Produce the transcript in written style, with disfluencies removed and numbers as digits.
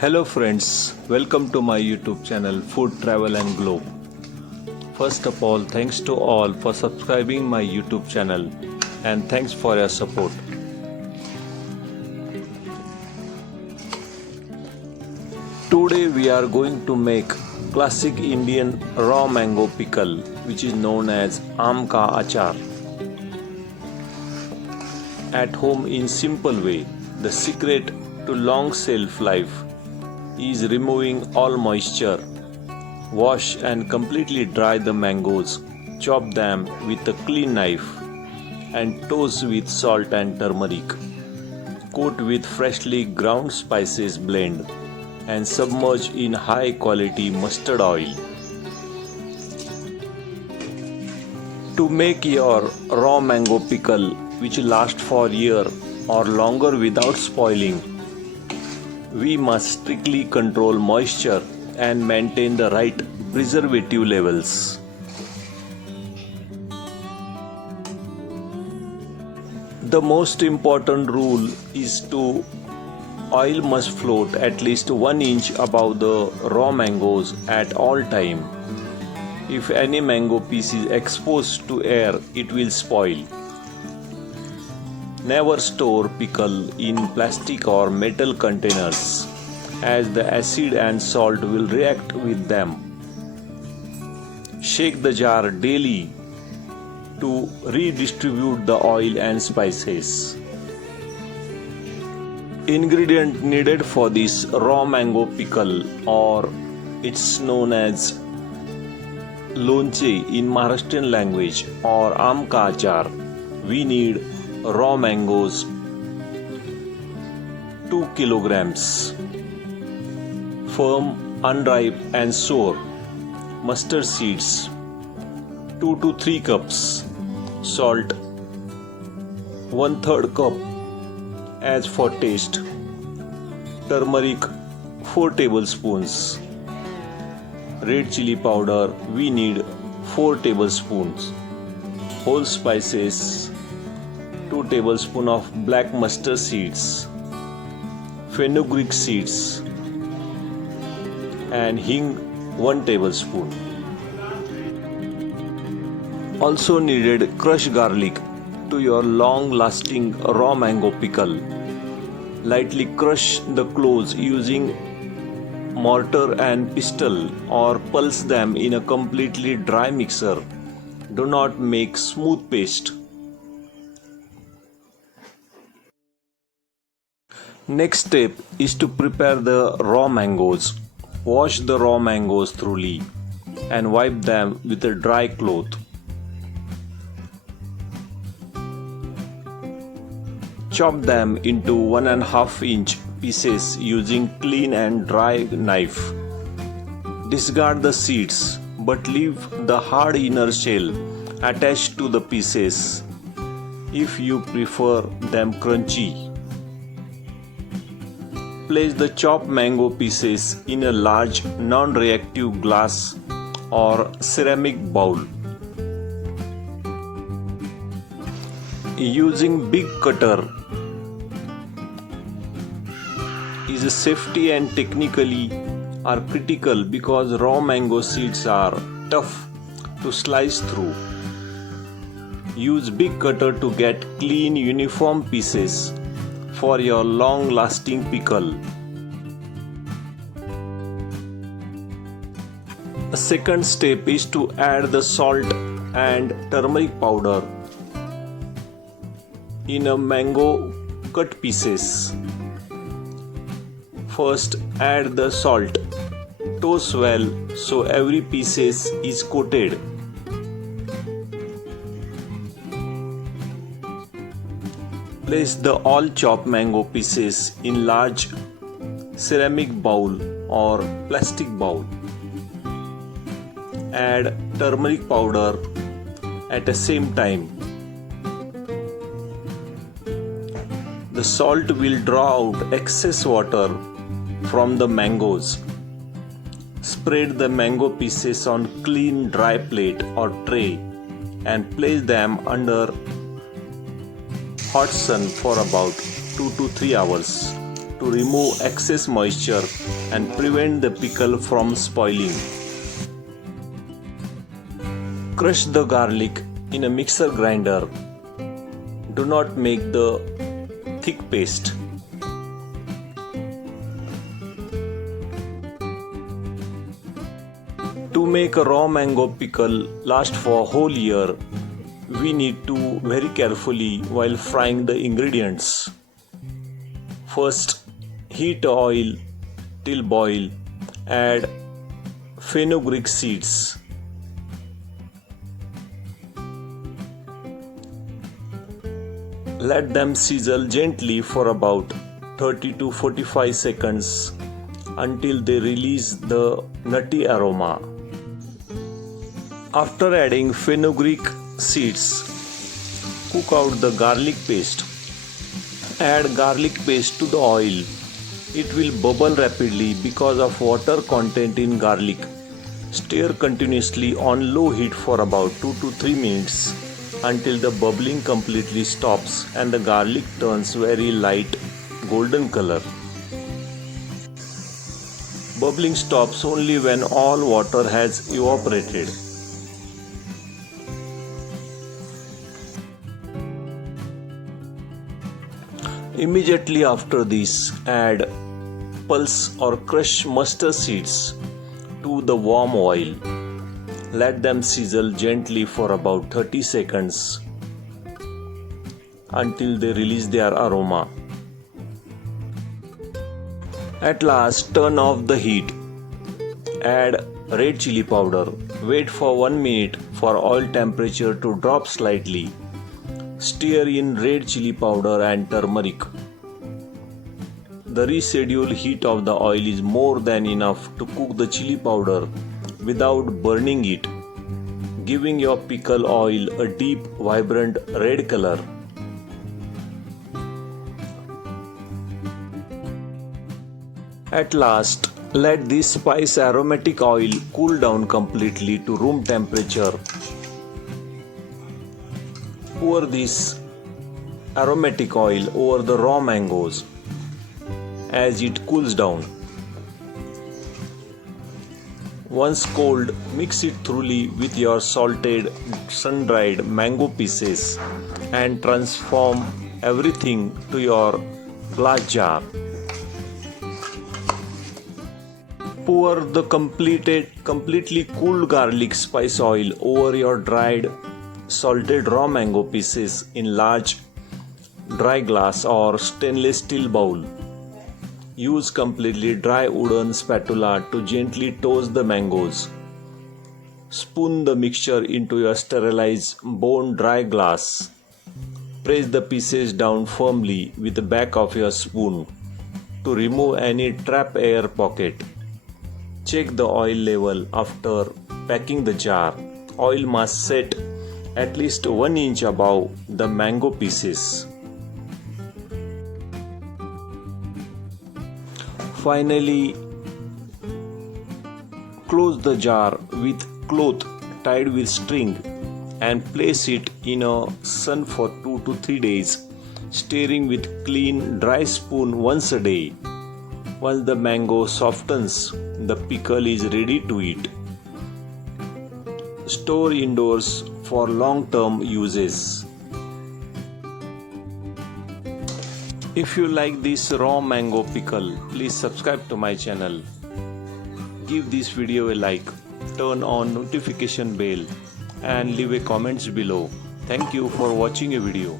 Hello friends, welcome to my YouTube channel Food Travel and Globe. First of all, thanks to all for subscribing my YouTube channel and thanks for your support. Today we are going to make classic Indian raw mango pickle which is known as Aam ka Achar. At home in simple way, the secret to long shelf life is removing all moisture. Wash and completely dry the mangoes. Chop them with a clean knife and toast with salt and turmeric. Coat with freshly ground spices blend and submerge in high quality mustard oil. To make your raw mango pickle which lasts for a year or longer without spoiling, we must strictly control moisture and maintain the right preservative levels. The most important rule is to oil must float at least 1 inch above the raw mangoes at all time. If any mango piece is exposed to air, it will spoil. Never store pickle in plastic or metal containers as the acid and salt will react with them. Shake the jar daily to redistribute the oil and spices. Ingredient needed for this raw mango pickle, or it's known as Lonche in Maharashtrian language, or Aam ka Achar. We need raw mangoes 2 kilograms, firm, unripe and sour. Mustard seeds 2 to 3 cups. Salt 1/3 cup as for taste. Turmeric 4 tablespoons. Red chili powder we need 4 tablespoons. Whole spices 2 tablespoons of black mustard seeds, fenugreek seeds and hing 1 tablespoon. Also needed crushed garlic to your long lasting raw mango pickle. Lightly crush the cloves using mortar and pestle or pulse them in a completely dry mixer. Do not make smooth paste. Next step is to prepare the raw mangoes. Wash the raw mangoes thoroughly and wipe them with a dry cloth. Chop them into 1.5 inch pieces using clean and dry knife. Discard the seeds but leave the hard inner shell attached to the pieces if you prefer them crunchy. Place the chopped mango pieces in a large non-reactive glass or ceramic bowl. Using big cutter is a safety and technically are critical because raw mango seeds are tough to slice through. Use big cutter to get clean uniform pieces for your long lasting pickle. A second step is to add the salt and turmeric powder in a mango cut pieces. First add the salt. Toast well so every piece is coated. Place the all chopped mango pieces in large ceramic bowl or plastic bowl. Add turmeric powder at the same time. The salt will draw out excess water from the mangoes. Spread the mango pieces on clean dry plate or tray and place them under hot sun for about 2 to 3 hours. to remove excess moisture and prevent the pickle from spoiling. Crush the garlic in a mixer grinder. Do not make the thick paste. To make a raw mango pickle last for a whole year, we need to very carefully while frying the ingredients. First, heat oil till boil. Add fenugreek seeds. Let them sizzle gently for about 30 to 45 seconds until they release the nutty aroma. After adding fenugreek seeds, cook out the garlic paste. Add garlic paste to the oil. It will bubble rapidly because of water content in garlic. Stir continuously on low heat for about 2 to 3 minutes until the bubbling completely stops and the garlic turns very light golden color. Bubbling stops only when all water has evaporated. Immediately after this, add pulse or crush mustard seeds to the warm oil. Let them sizzle gently for about 30 seconds until they release their aroma. At last, turn off the heat. Add red chili powder. Wait for 1 minute for oil temperature to drop slightly. Stir in red chili powder and turmeric. The residual heat of the oil is more than enough to cook the chili powder without burning it, giving your pickle oil a deep, vibrant red color. At last, let this spice aromatic oil cool down completely to room temperature. Pour this aromatic oil over the raw mangoes as it cools down. Once cold, mix it thoroughly with your salted, sun-dried mango pieces and transform everything to your glass jar. Pour the completely cooled garlic spice oil over your dried salted raw mango pieces in large dry glass or stainless steel bowl. Use completely dry wooden spatula to gently toast the mangoes. Spoon the mixture into your sterilized bone dry glass. Press the pieces down firmly with the back of your spoon to remove any trap air pocket. Check the oil level after packing the jar. Oil must set at least 1 inch above the mango pieces. Finally, close the jar with cloth tied with string and place it in a sun for 2 to 3 days, stirring with clean dry spoon once a day. Once the mango softens, the pickle is ready to eat. Store indoors for long-term uses. If you like this raw mango pickle, please subscribe to my channel. Give this video a like, turn on notification bell and leave a comments below. Thank you for watching a video.